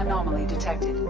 Anomaly detected.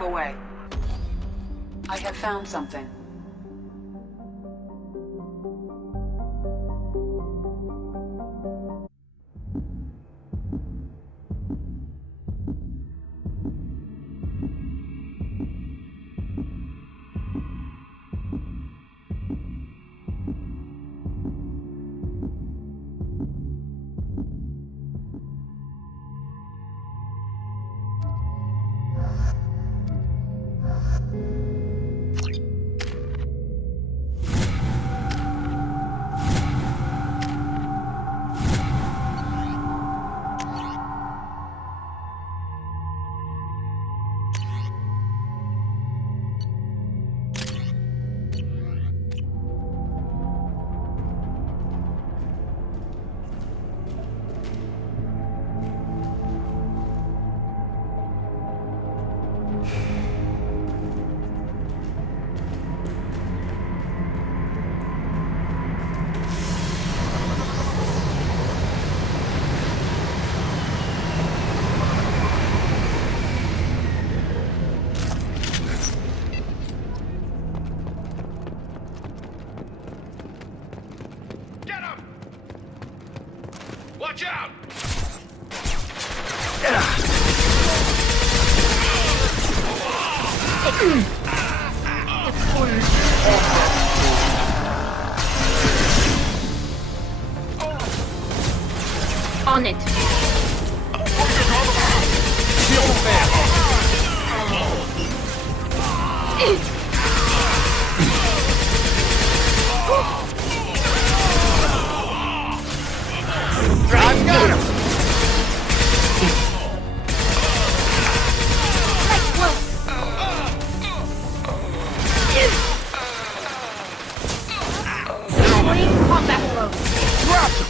Away. I have found something. Watch out! On it. I got him! Combat blow. Drop him!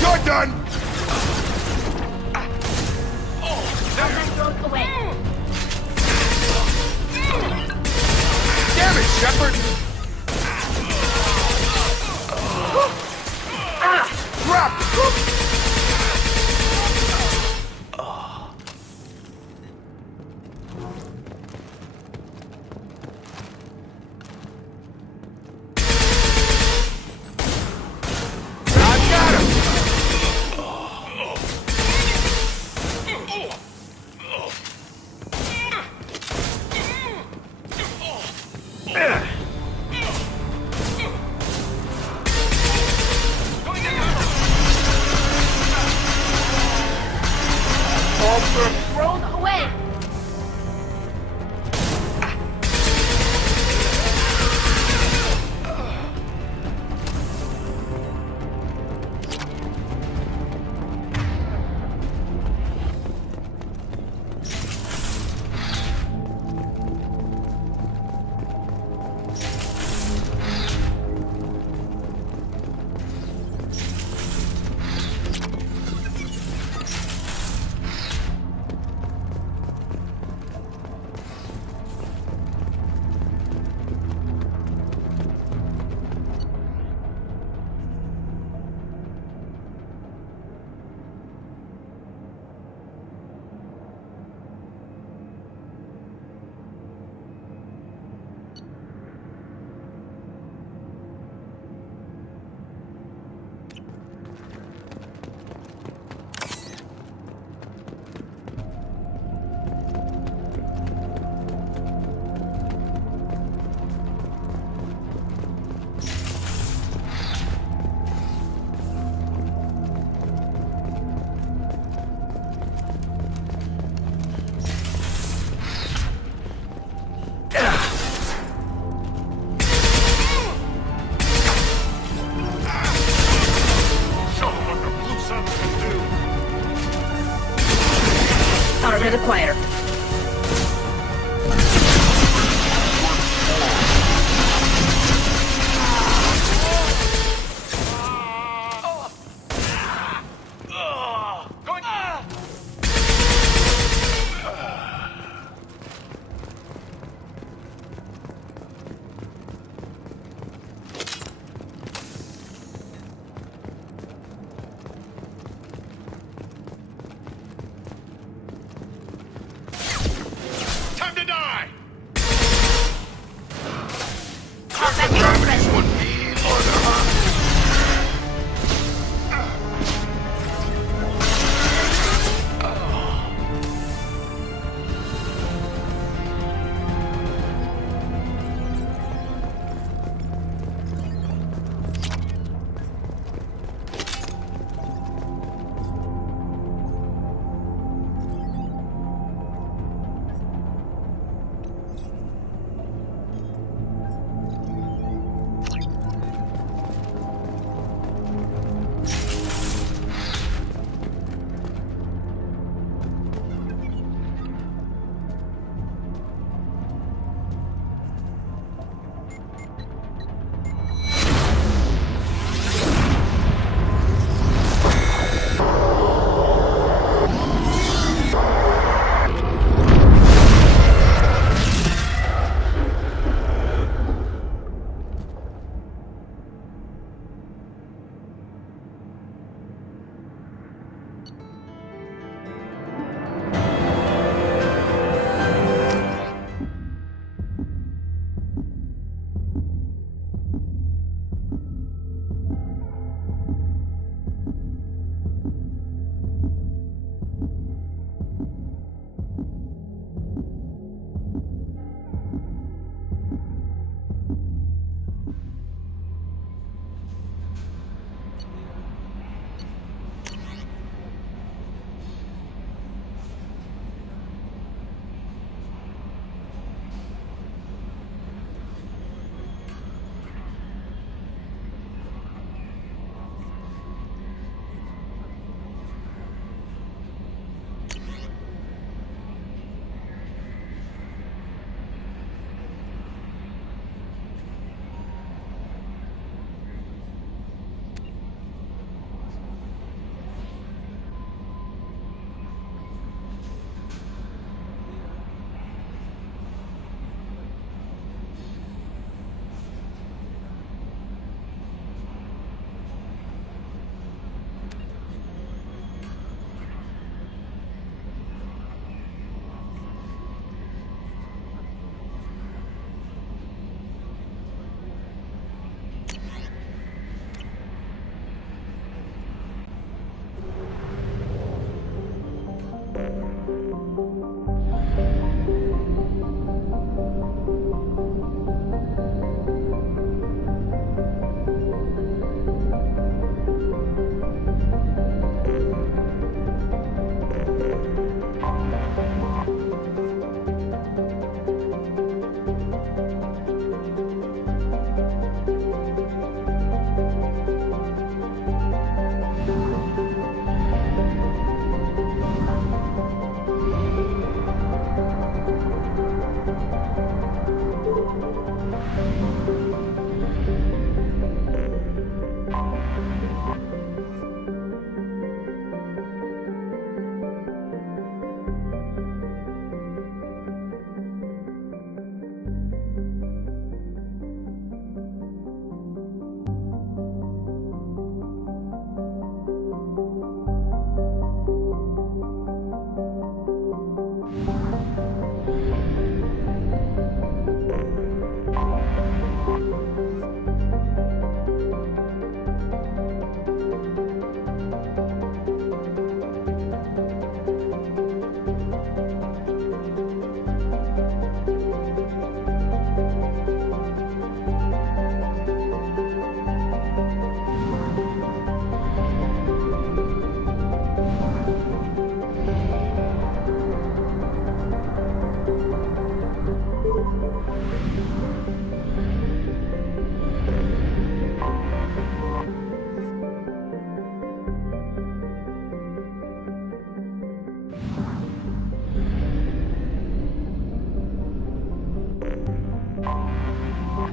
You're done! Away. Damn it, Shepard!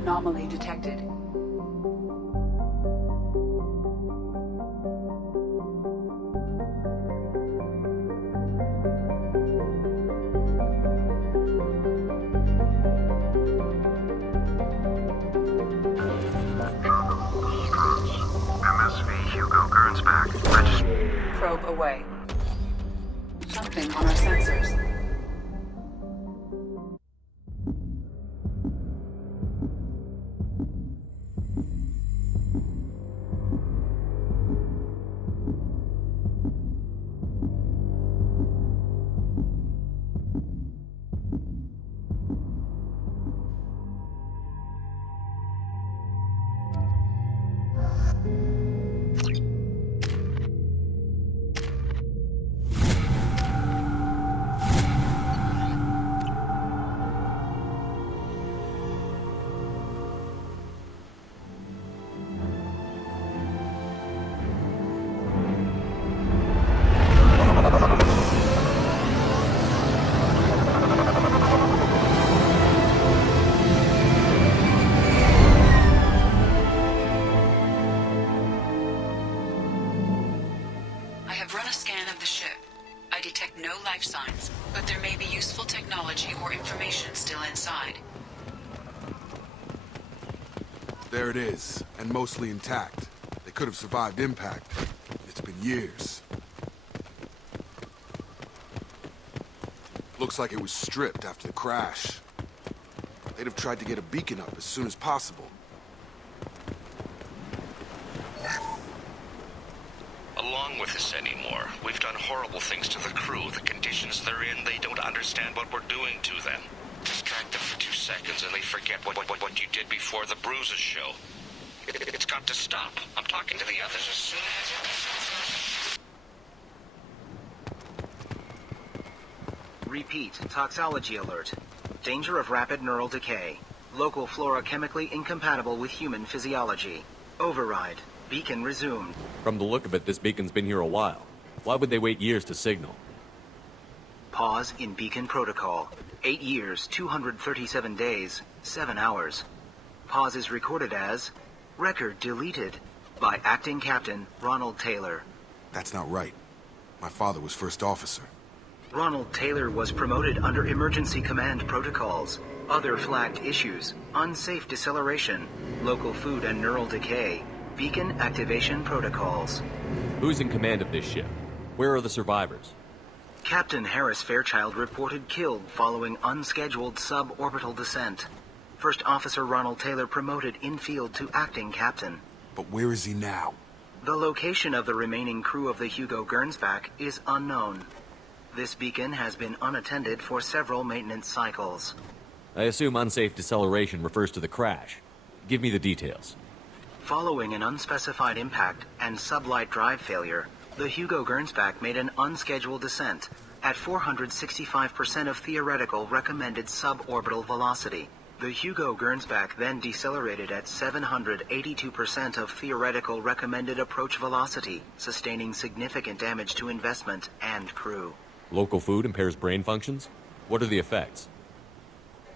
Anomaly detected. MSV Hugo Gernsback. Register. Probe away. Something on our sensors. I have run a scan of the ship. I detect no life signs, but there may be useful technology or information still inside. There it is, and mostly intact. They could have survived impact. It's been years. Looks like it was stripped after the crash. They'd have tried to get a beacon up as soon as possible. Along with this anymore. We've done horrible things to the crew. The conditions they're in, they don't understand what we're doing to them. Distract them for 2 seconds and they forget what you did before the bruises show. It's got to stop. I'm talking to the others as soon as... Repeat, toxology alert. Danger of rapid neural decay. Local flora chemically incompatible with human physiology. Override. Beacon resumed. From the look of it, this beacon's been here a while. Why would they wait years to signal? Pause in beacon protocol. 8 years, 237 days, 7 hours. Pause is recorded as record deleted by acting captain Ronald Taylor. That's not right. My father was first officer. Ronald Taylor was promoted under emergency command protocols. Other flagged issues: unsafe deceleration, local food and neural decay, beacon activation protocols. Who's in command of this ship? Where are the survivors? Captain Harris Fairchild reported killed following unscheduled suborbital descent. First Officer Ronald Taylor promoted in-field to acting captain. But where is he now? The location of the remaining crew of the Hugo Gernsback is unknown. This beacon has been unattended for several maintenance cycles. I assume unsafe deceleration refers to the crash. Give me the details. Following an unspecified impact and sublight drive failure, the Hugo Gernsback made an unscheduled descent at 465% of theoretical recommended suborbital velocity. The Hugo Gernsback then decelerated at 782% of theoretical recommended approach velocity, sustaining significant damage to investment and crew. Local food impairs brain functions? What are the effects?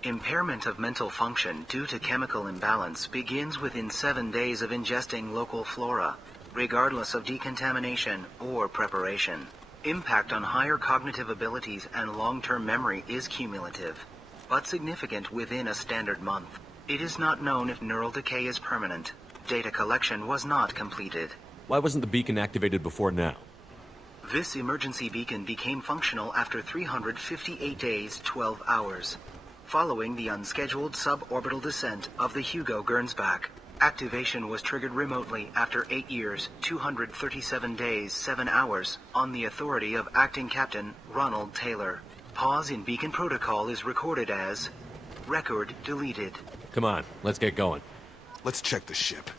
Impairment of mental function due to chemical imbalance begins within 7 days of ingesting local flora, regardless of decontamination or preparation. Impact on higher cognitive abilities and long-term memory is cumulative, but significant within a standard month. It is not known if neural decay is permanent. Data collection was not completed. Why wasn't the beacon activated before now? This emergency beacon became functional after 358 days, 12 hours. Following the unscheduled suborbital descent of the Hugo Gernsback, activation was triggered remotely after 8 years, 237 days, 7 hours, on the authority of Acting Captain Ronald Taylor. Pause in beacon protocol is recorded as Record deleted. Come on, let's get going. Let's check the ship.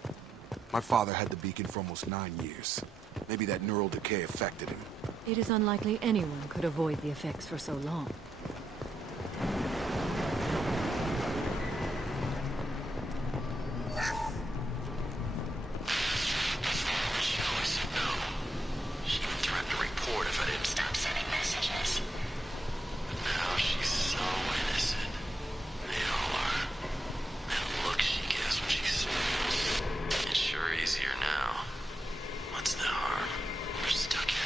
My father had the beacon for almost 9 years. Maybe that neural decay affected him. It is unlikely anyone could avoid the effects for so long. She always said no. She even threatened to report if I didn't stop sending messages. But now she's so innocent. They all are. That look she gives when she smiles. It's sure easier now. What's the harm? We're stuck here.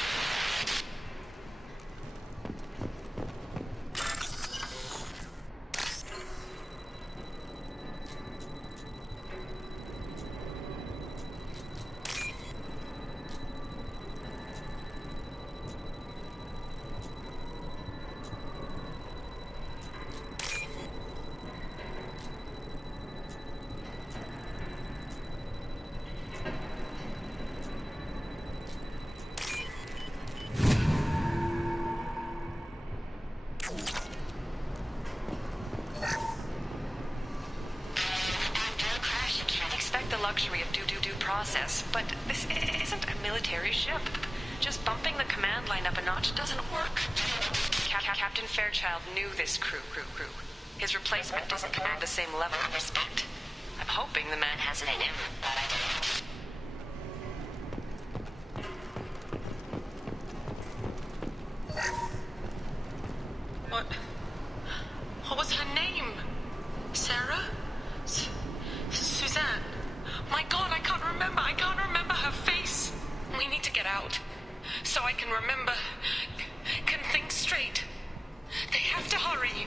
The luxury of due process, but this isn't a military ship. Just bumping the command line up a notch doesn't work. Captain Fairchild knew this crew. His replacement doesn't command the same level of respect. I'm hoping the man has it in him, but I don't. What was her name? Sarah? Suzanne? My God, I can't remember her face. We need to get out. So I can remember, can think straight. They have to hurry.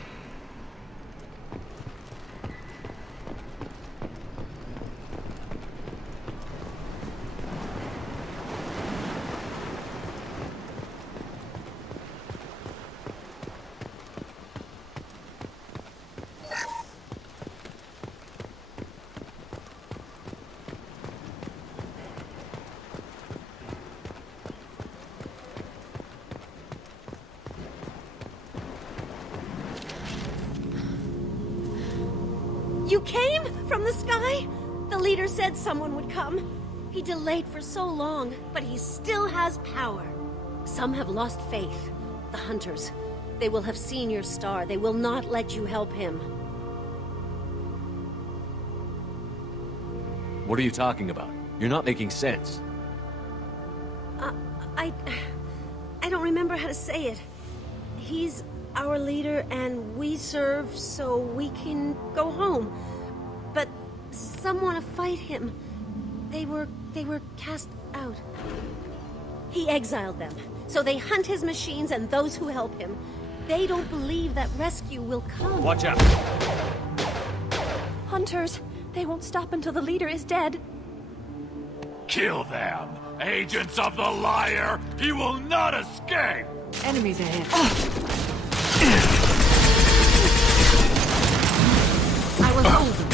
You came? From the sky? The leader said someone would come. He delayed for so long, but he still has power. Some have lost faith. The hunters. They will have seen your star. They will not let you help him. What are you talking about? You're not making sense. I don't remember how to say it. He's our leader, and we serve so we can go home. But some want to fight him. They were cast out. He exiled them, so they hunt his machines and those who help him. They don't believe that rescue will come. Watch out! Hunters! They won't stop until the leader is dead. Kill them! Agents of the liar! He will not escape! Enemies ahead. I will hold them.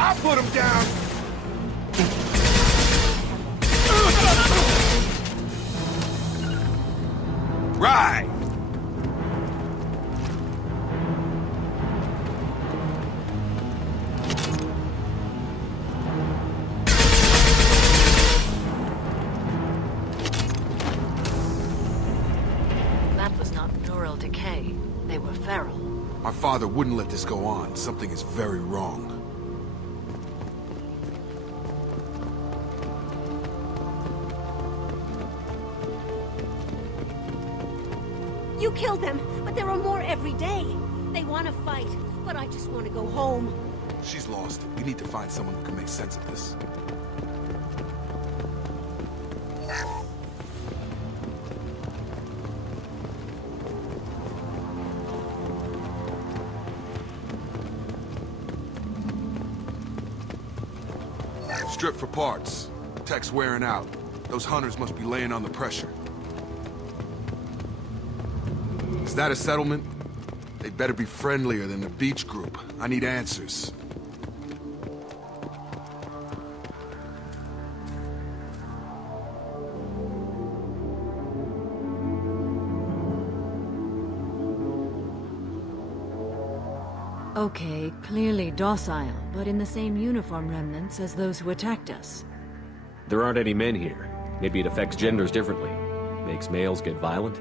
I'll put him down! Right! That was not neural decay. They were feral. My father wouldn't let this go on. Something is very wrong. You killed them, but there are more every day. They want to fight, but I just want to go home. She's lost. We need to find someone who can make sense of this. Strip for parts. Tech's wearing out. Those hunters must be laying on the pressure. Is that a settlement? They'd better be friendlier than the beach group. I need answers. Okay, clearly docile, but in the same uniform remnants as those who attacked us. There aren't any men here. Maybe it affects genders differently. Makes males get violent?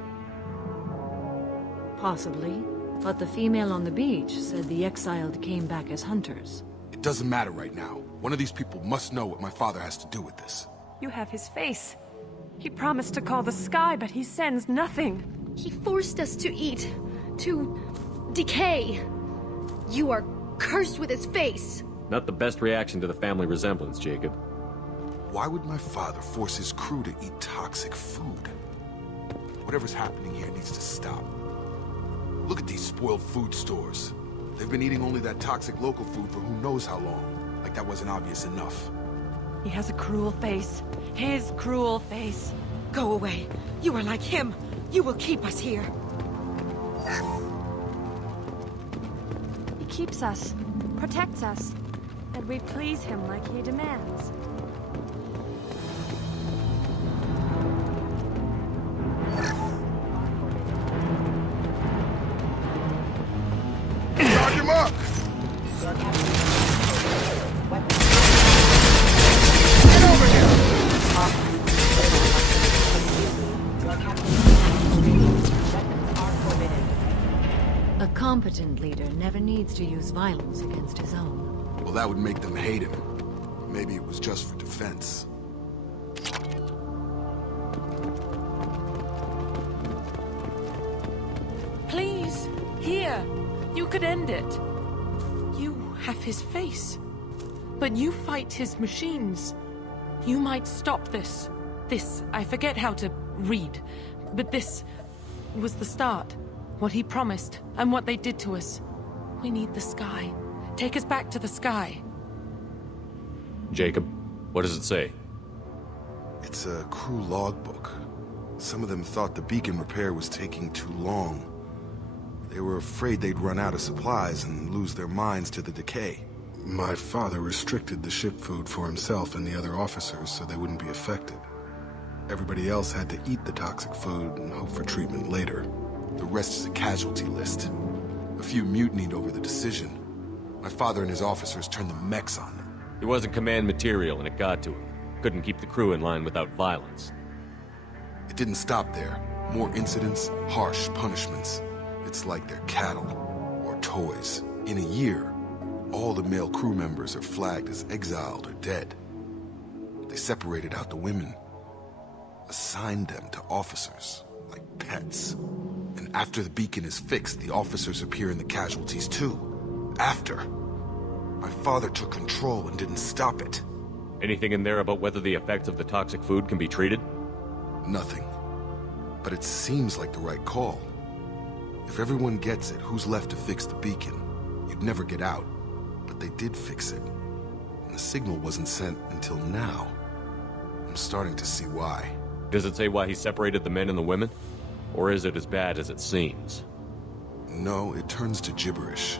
Possibly. But the female on the beach said the exiled came back as hunters. It doesn't matter right now. One of these people must know what my father has to do with this. You have his face. He promised to call the sky, but he sends nothing. He forced us to eat, to decay. You are cursed with his face. Not the best reaction to the family resemblance, Jacob. Why would my father force his crew to eat toxic food? Whatever's happening here needs to stop. Look at these spoiled food stores. They've been eating only that toxic local food for who knows how long. Like that wasn't obvious enough. He has a cruel face. His cruel face. Go away. You are like him. You will keep us here. He keeps us, protects us, and we please him like he demands. Charge him up! Get over here! A competent leader never needs to use violence against his own. Well, that would make them hate him. Maybe it was just for defense. Please, here. You could end it. You have his face. But you fight his machines. You might stop this. This, I forget how to read. But this was the start. What he promised, and what they did to us. We need the sky. Take us back to the sky. Jacob, what does it say? It's a crew logbook. Some of them thought the beacon repair was taking too long. They were afraid they'd run out of supplies and lose their minds to the decay. My father restricted the ship food for himself and the other officers so they wouldn't be affected. Everybody else had to eat the toxic food and hope for treatment later. The rest is a casualty list. A few mutinied over the decision. My father and his officers turned the mechs on them. He wasn't command material and it got to him. Couldn't keep the crew in line without violence. It didn't stop there. More incidents, harsh punishments. It's like they're cattle or toys. In a year, all the male crew members are flagged as exiled or dead. They separated out the women, assigned them to officers, like pets. And after the beacon is fixed, the officers appear in the casualties too. After. My father took control and didn't stop it. Anything in there about whether the effects of the toxic food can be treated? Nothing. But it seems like the right call. If everyone gets it, who's left to fix the beacon? You'd never get out. But they did fix it. And the signal wasn't sent until now. I'm starting to see why. Does it say why he separated the men and the women? Or is it as bad as it seems? No, it turns to gibberish.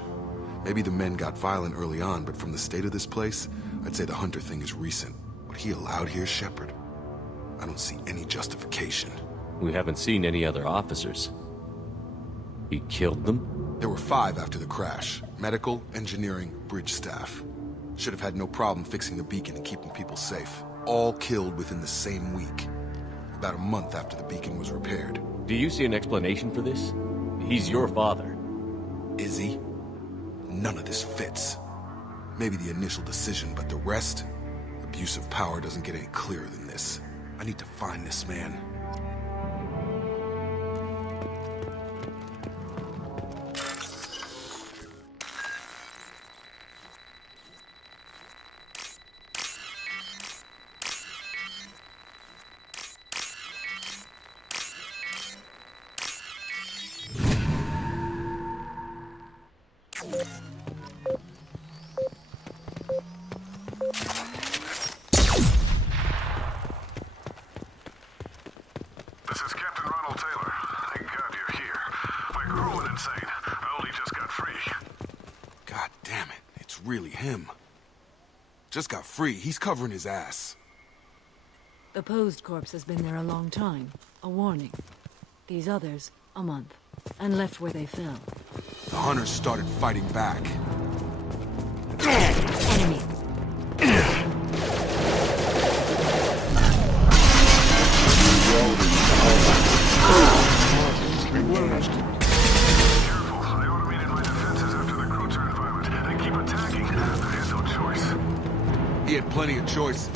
Maybe the men got violent early on, but from the state of this place, I'd say the Hunter thing is recent. What he allowed here, Shepard, I don't see any justification. We haven't seen any other officers. He killed them? There were 5 after the crash. Medical, engineering, bridge staff. Should have had no problem fixing the beacon and keeping people safe. All killed within the same week. About a month after the beacon was repaired. Do you see an explanation for this? He's your father. Is he? None of this fits. Maybe the initial decision, but the rest? Abuse of power doesn't get any clearer than this. I need to find this man. really him. Just got free. He's covering his ass. The posed corpse has been there a long time. A warning. These others, a month. And left where they fell. The hunters started fighting back. Enemy. Careful, I automated my defenses after the crew turned violent. They keep attacking. I had no choice. He had plenty of choices.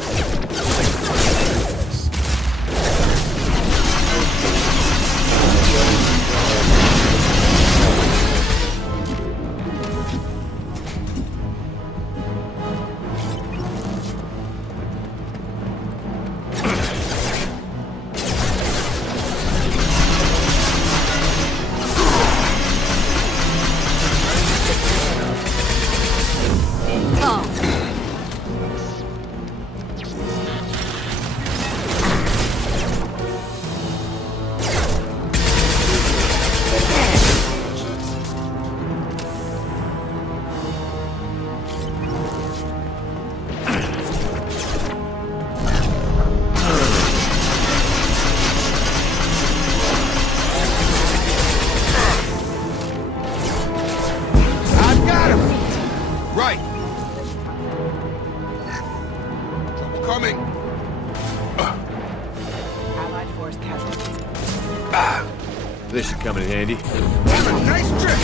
Coming! Allied force casualties. This should come in handy. Have a nice trip!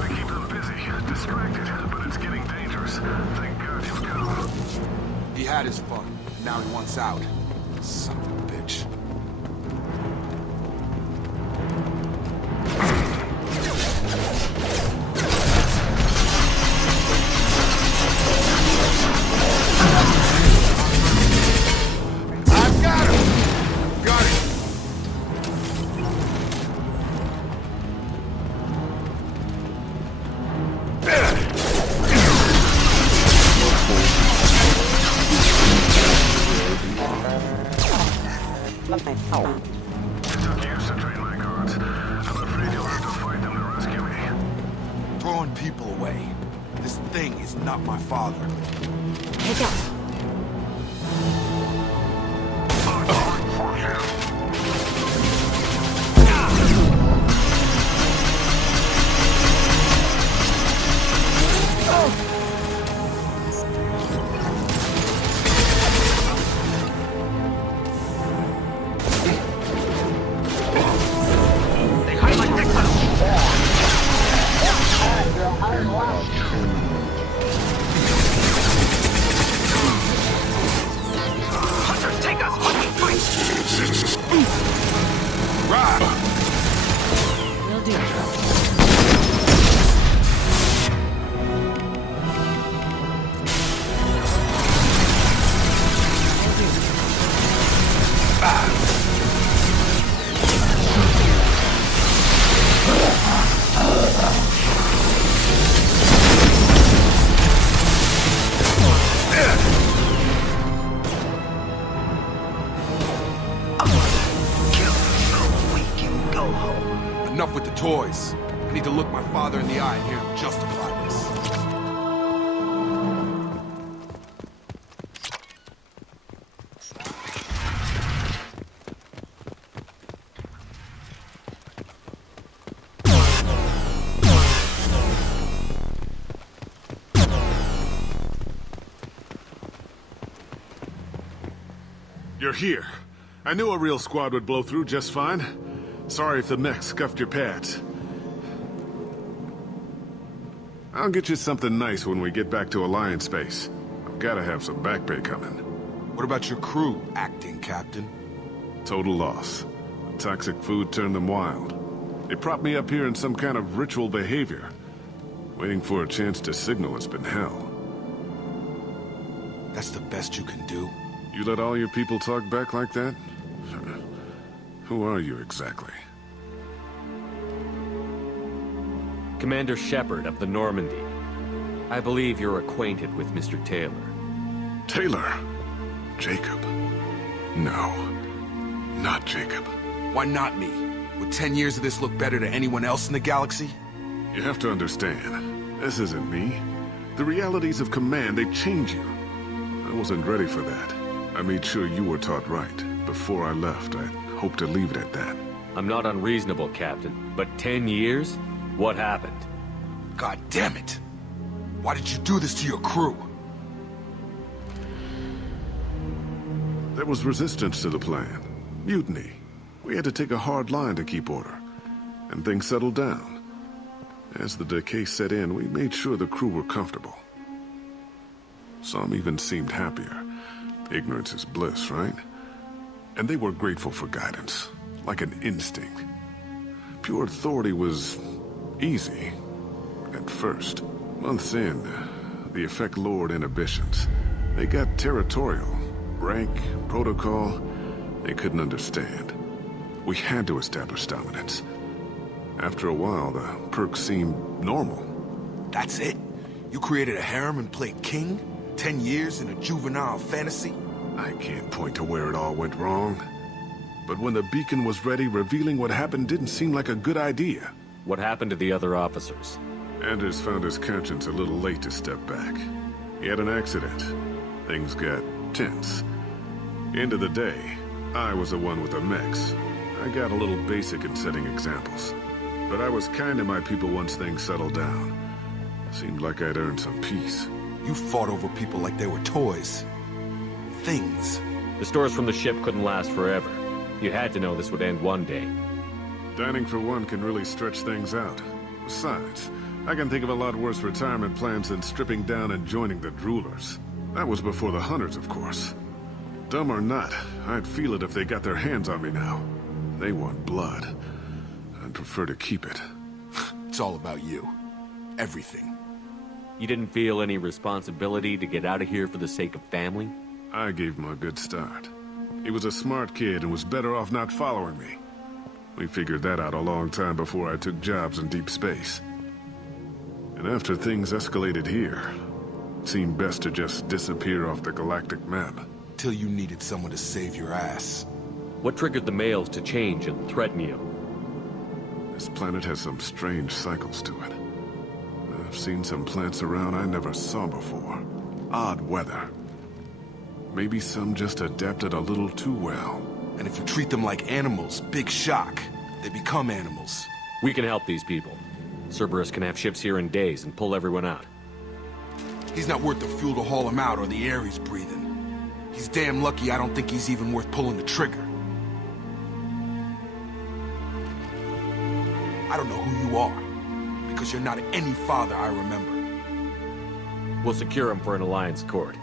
They keep them busy, distracted, but it's getting dangerous. Thank God you've come. He had his fun. Now he wants out. Son of a bitch. I've got him! Got it! It took years to train my guards. I'm afraid you'll have to fight them to rescue me. Throwing people away. This thing is not my father. Take out. Will do. Enough with the toys. I need to look my father in the eye and hear him justify this. You're here. I knew a real squad would blow through just fine. Sorry if the mech scuffed your pads. I'll get you something nice when we get back to Alliance space. I've gotta have some back pay coming. What about your crew, acting captain? Total loss. The toxic food turned them wild. They propped me up here in some kind of ritual behavior. Waiting for a chance to signal has been hell. That's the best you can do? You let all your people talk back like that? Who are you exactly? Commander Shepard of the Normandy. I believe you're acquainted with Mr. Taylor. Taylor. Jacob. No. Not Jacob. Why not me? Would 10 years of this look better to anyone else in the galaxy? You have to understand, this isn't me. The realities of command, they change you. I wasn't ready for that. I made sure you were taught right. Before I left, I hoped to leave it at that. I'm not unreasonable, Captain, but 10 years? What happened? God damn it! Why did you do this to your crew? There was resistance to the plan. Mutiny. We had to take a hard line to keep order. And things settled down. As the decay set in, we made sure the crew were comfortable. Some even seemed happier. Ignorance is bliss, right? And they were grateful for guidance, like an instinct. Pure authority was easy, at first. Months in, the effect lowered inhibitions. They got territorial. Rank, protocol, they couldn't understand. We had to establish dominance. After a while, the perks seemed normal. That's it? You created a harem and played king? 10 years in a juvenile fantasy? I can't point to where it all went wrong. But when the beacon was ready, revealing what happened didn't seem like a good idea. What happened to the other officers? Anders found his conscience a little late to step back. He had an accident. Things got tense. End of the day, I was the one with the mechs. I got a little basic in setting examples. But I was kind to my people once things settled down. Seemed like I'd earned some peace. You fought over people like they were toys. Things. The stores from the ship couldn't last forever. You had to know this would end one day. Dining for one can really stretch things out. Besides, I can think of a lot worse retirement plans than stripping down and joining the Droolers. That was before the Hunters, of course. Dumb or not, I'd feel it if they got their hands on me now. They want blood. I'd prefer to keep it. It's all about you. Everything. You didn't feel any responsibility to get out of here for the sake of family? I gave him a good start. He was a smart kid and was better off not following me. We figured that out a long time before I took jobs in deep space. And after things escalated here, it seemed best to just disappear off the galactic map. Till you needed someone to save your ass. What triggered the males to change and threaten you? This planet has some strange cycles to it. I've seen some plants around I never saw before. Odd weather. Maybe some just adapted a little too well. And if you treat them like animals, big shock. They become animals. We can help these people. Cerberus can have ships here in days and pull everyone out. He's not worth the fuel to haul him out or the air he's breathing. He's damn lucky I don't think he's even worth pulling the trigger. I don't know who you are, because you're not any father I remember. We'll secure him for an Alliance court.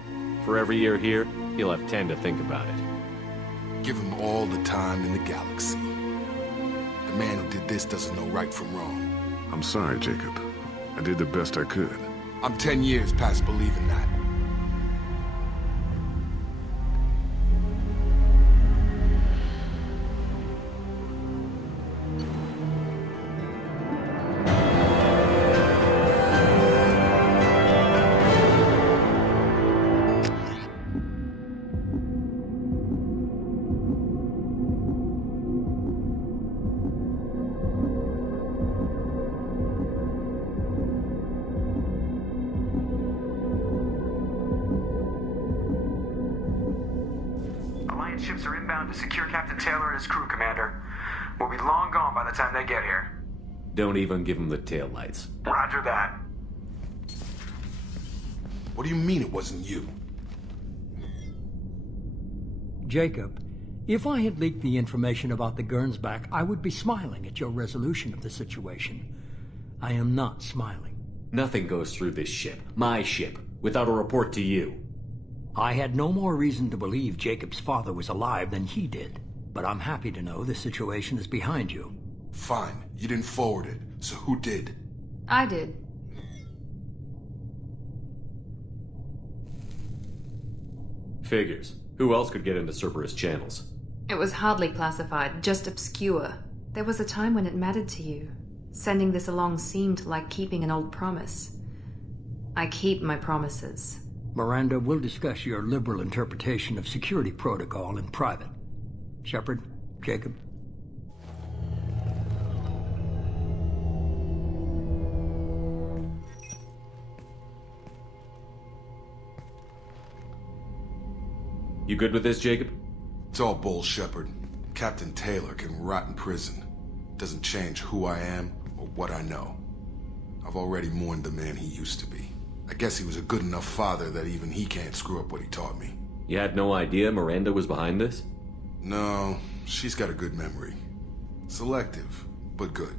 For every year here, he'll have 10 to think about it. Give him all the time in the galaxy. The man who did this doesn't know right from wrong. I'm sorry, Jacob. I did the best I could. I'm 10 years past believing that. Ships are inbound to secure Captain Taylor and his crew, Commander. We'll be long gone by the time they get here. Don't even give him the taillights. Roger that. What do you mean it wasn't you? Jacob, if I had leaked the information about the Gernsback, I would be smiling at your resolution of the situation. I am not smiling. Nothing goes through this ship, my ship, without a report to you. I had no more reason to believe Jacob's father was alive than he did. But I'm happy to know the situation is behind you. Fine. You didn't forward it. So who did? I did. Figures. Who else could get into Cerberus channels? It was hardly classified, just obscure. There was a time when it mattered to you. Sending this along seemed like keeping an old promise. I keep my promises. Miranda, we'll discuss your liberal interpretation of security protocol in private. Shepard, Jacob. You good with this, Jacob? It's all bull, Shepard. Captain Taylor can rot in prison. Doesn't change who I am or what I know. I've already mourned the man he used to be. I guess he was a good enough father that even he can't screw up what he taught me. You had no idea Miranda was behind this? No, she's got a good memory. Selective, but good.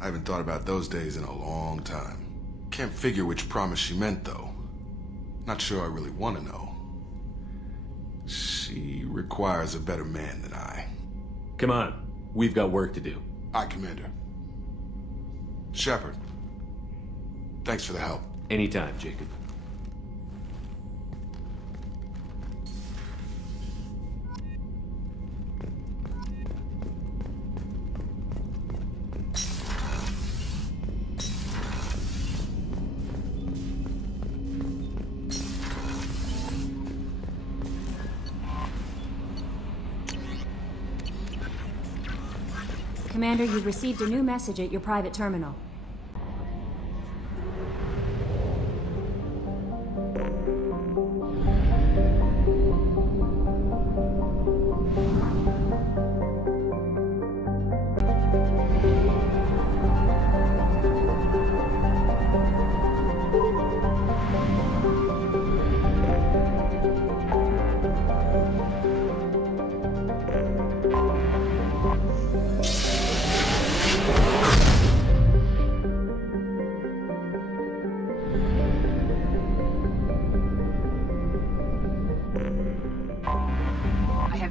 I haven't thought about those days in a long time. Can't figure which promise she meant, though. Not sure I really want to know. She requires a better man than I. Come on, we've got work to do. Aye, Commander. Shepard, thanks for the help. Anytime, Jacob. Commander, you've received a new message at your private terminal.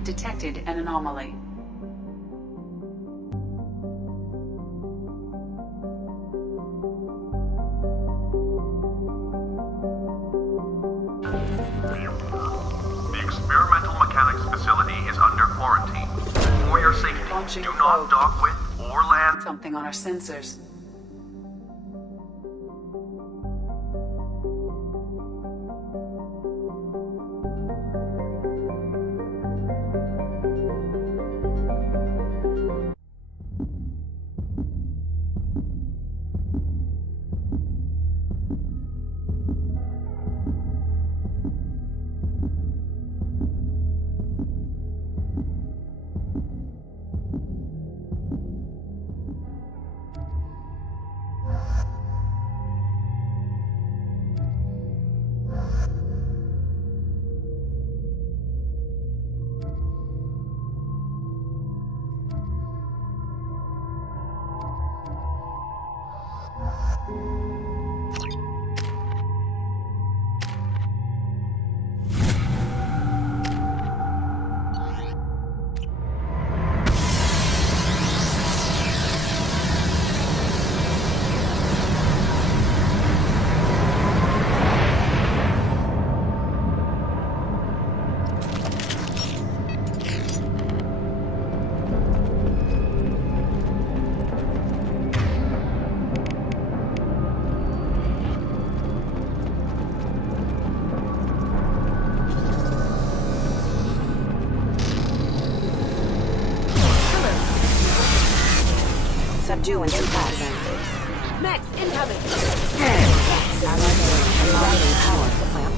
Detected an anomaly. The experimental mechanics facility is under quarantine. For your safety, do not dock with or land something on our sensors. Subdue and suppress. Max, incoming! Power supply.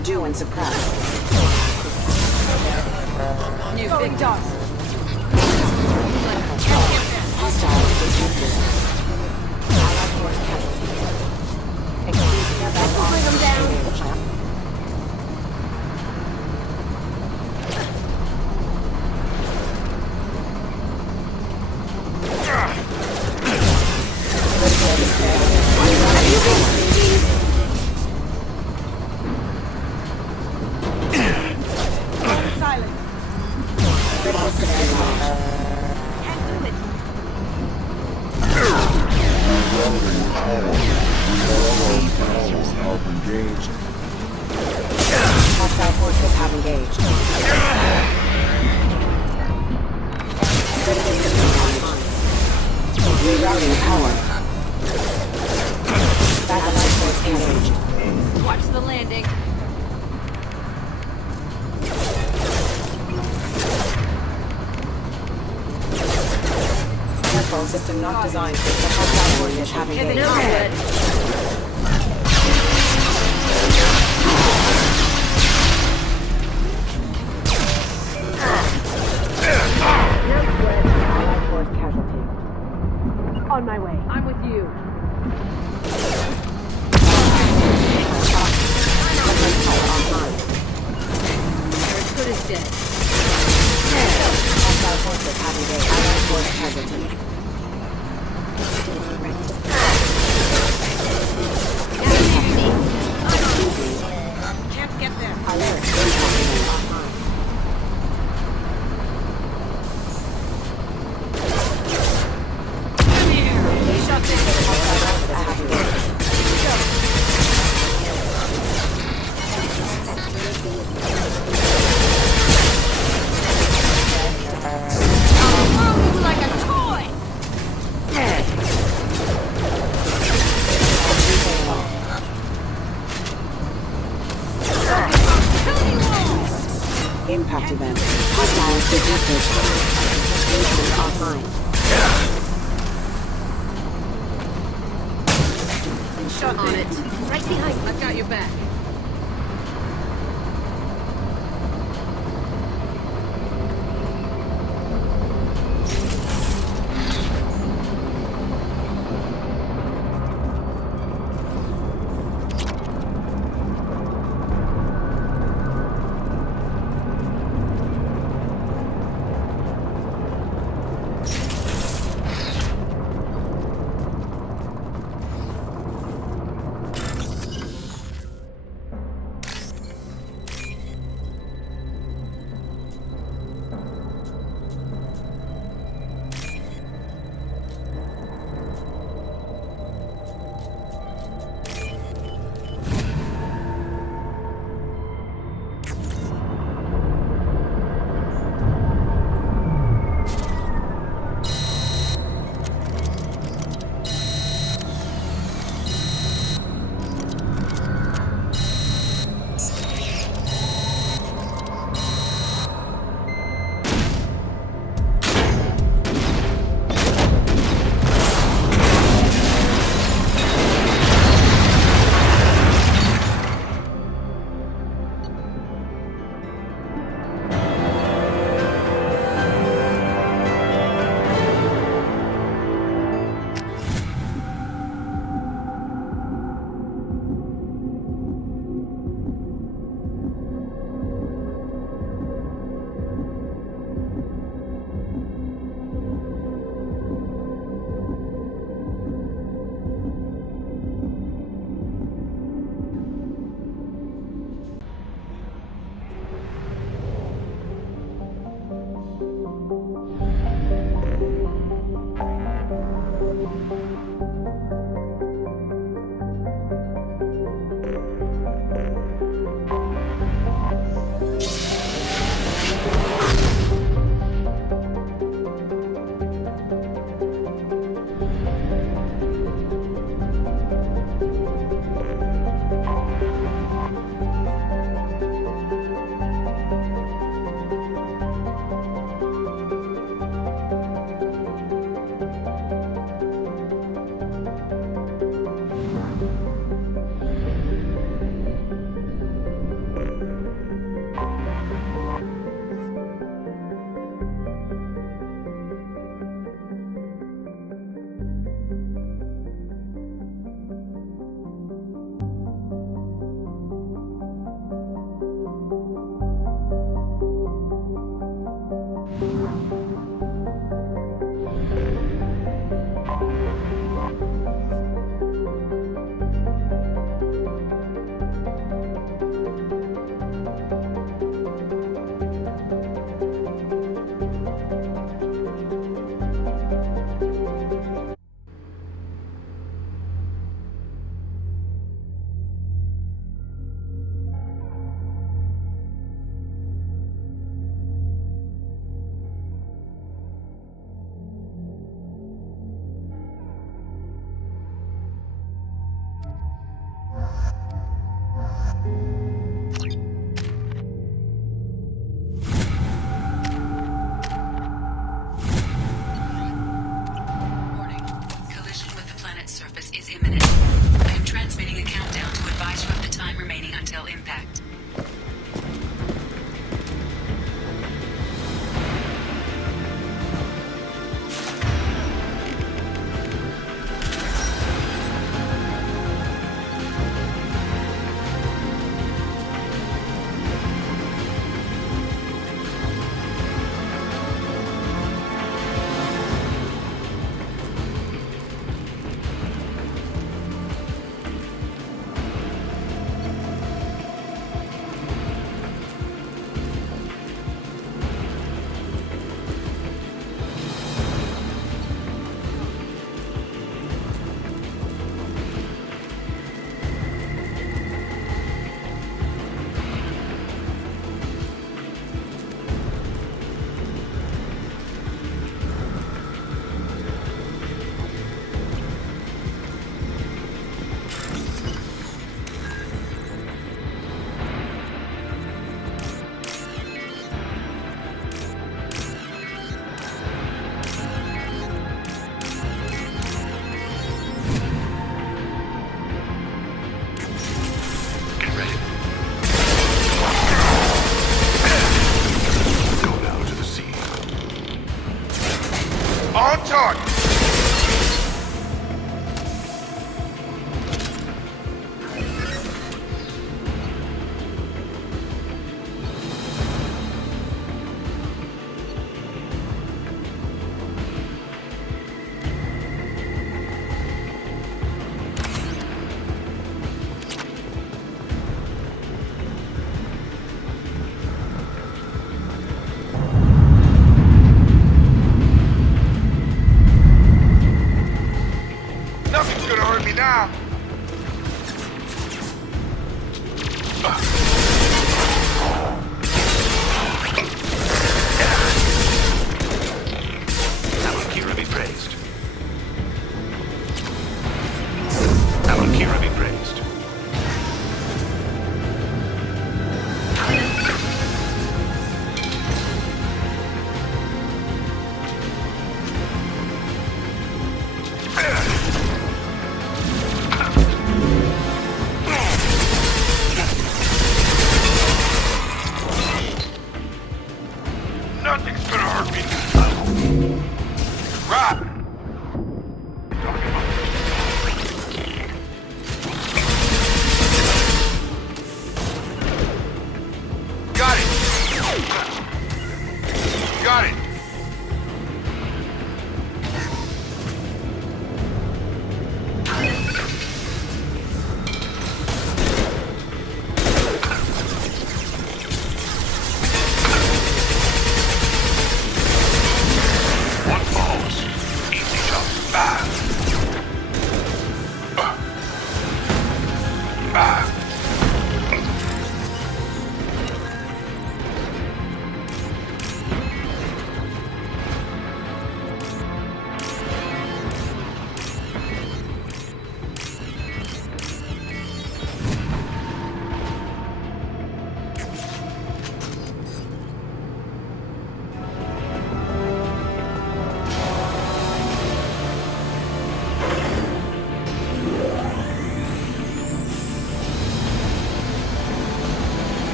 Subdue and suppress. New big dogs. Hostiles disrupted. Allied force casualty. Bring them down. Silence. Can't do it. Hostile forces have engaged. Rerouting power. Allied force engaged. Watch the landing. Careful, system not designed for the hostile forces have engaged. Allied force casualty. On my way. I'm with you. They're as good as dead. Hostile forces have engaged. Allied force casualty. Can't get there. Alert. Impact online. Shut this. Like a toy. Impact event. Hostiles detected. Engagement offline. Shut on it. Right behind. I've got your back.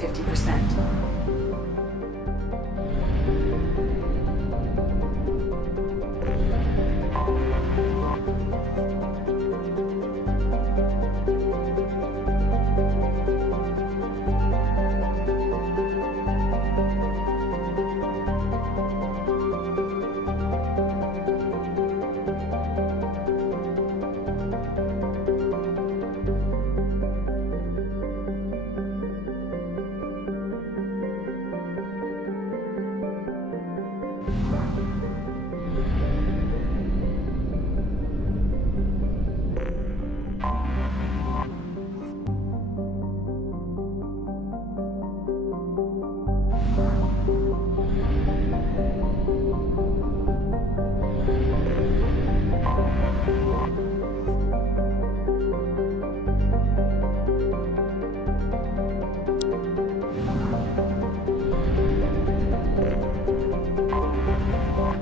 50%.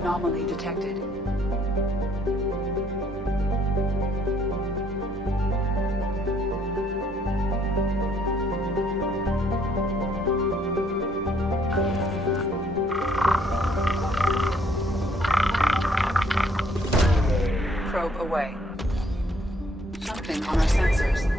Anomaly detected. Probe away. Something on our sensors.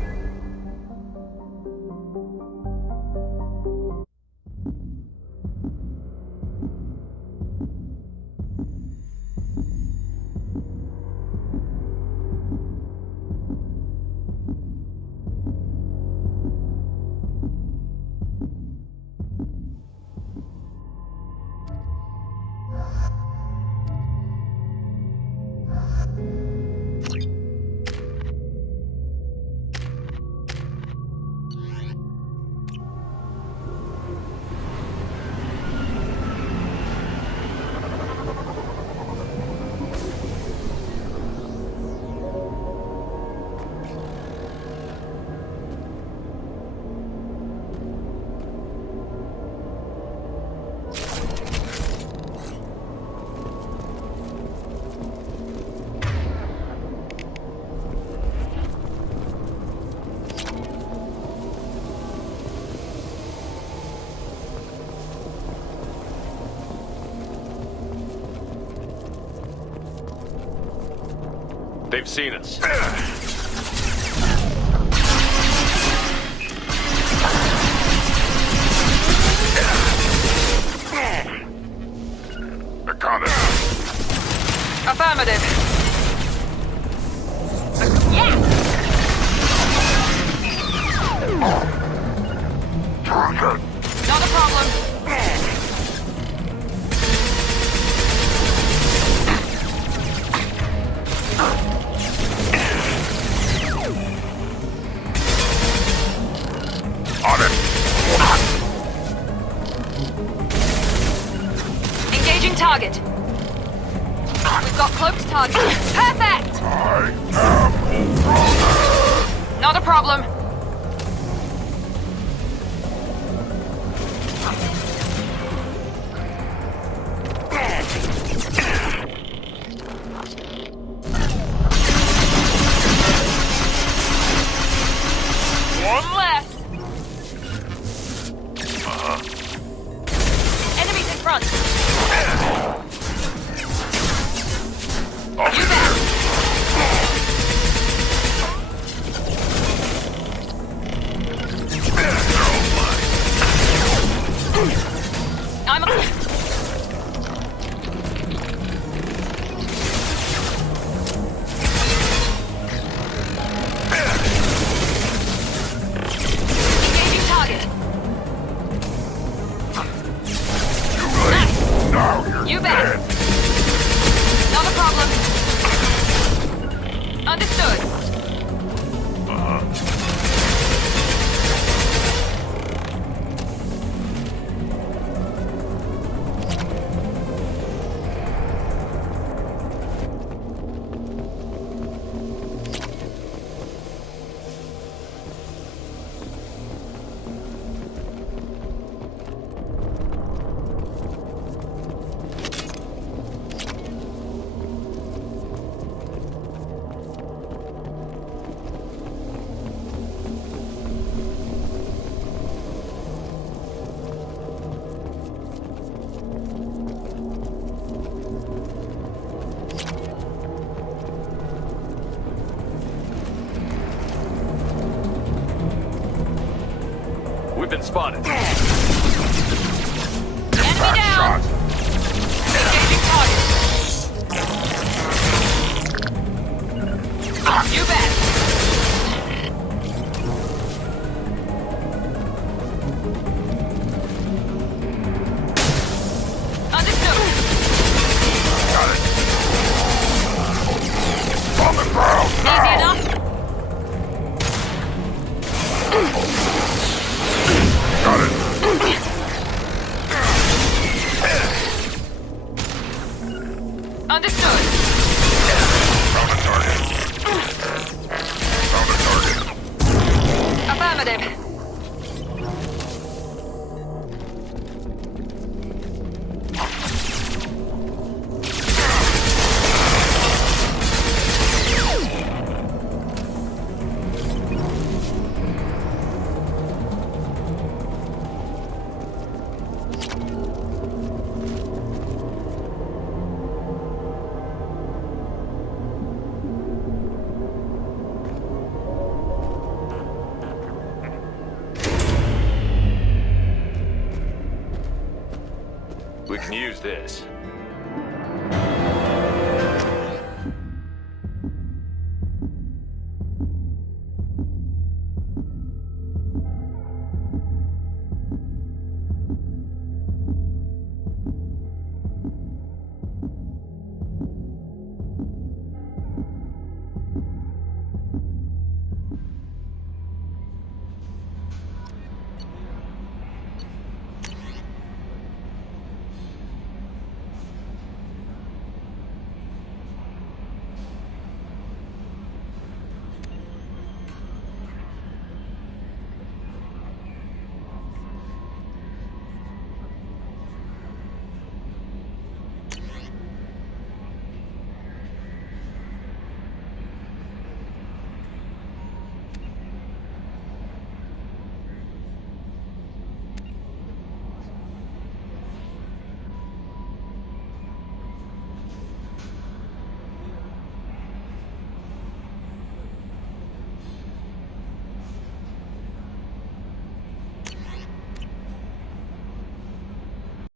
They've seen us. They're coming. Affirmative. Yeah! Not a problem. On it. Engaging target. We've got cloaked target. Perfect! I am Not a problem. One left. Enemies in front. I'll be there. Threat spotted. Enemy down! Engaging target. You bet. Understood. Got it. On the ground now. Easy enough. Got it. Understood. Found a target. Found a target. Affirmative. We can use this.